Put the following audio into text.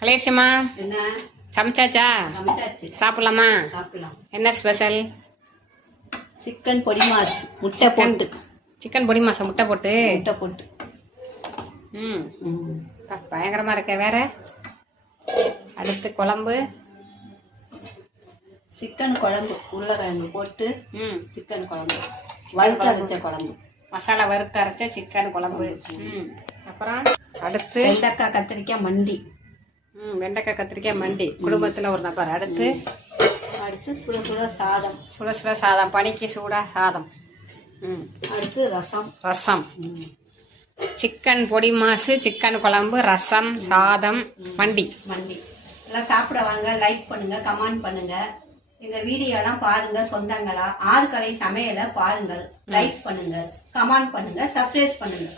கலேசியம்மா என்ன? சமைச்சாச்சா? சாப்பிடலாமா? சாப்பிடலாம். என்ன ஸ்பெஷல் சிக்கன் பொடி மாஸ் முட்டை போட்டு. சிக்கன் பொடி மாசம் முட்டை போட்டு? முட்டை போட்டு. ம். ம். அப்பா, பயங்கரமா இருக்க வேற? அடுத்து குழம்பு. சிக்கன் குழம்பு உருளைக்கிழங்கு போட்டு ம். சிக்கன் குழம்பு. வறுத்த அரைச்ச குழம்பு. மசாலா வறுத்து அரைச்ச சிக்கன் குழம்பு. ம். அப்புறம்? அடுத்து? வெண்டைக்காய் கத்திரிக்காய் மண்டி வெண்டைக்காய் கத்திரிக்காய் மண்டி. குடும்பத்தில் ஒரு நபர். அடுத்து அடுத்து சுட சுட சாதம். சுட சுட சாதம். பனிக்கு சூடா சாதம். ம். அடுத்து ரசம். ரசம். சிக்கன் பொடி மாசு சிக்கன் குழம்பு ரசம் சாதம் மண்டி. மண்டி. எல்லாம் சாப்பிட வாங்க லைக் பண்ணுங்க கமெண்ட் பண்ணுங்க. எங்க வீடியோலாம் பாருங்க சொந்தங்களா? ஆறுகலை சமையலை பாருங்கள். லைக் பண்ணுங்க கமெண்ட் பண்ணுங்க சப்ஸ்கிரைப் பண்ணுங்க.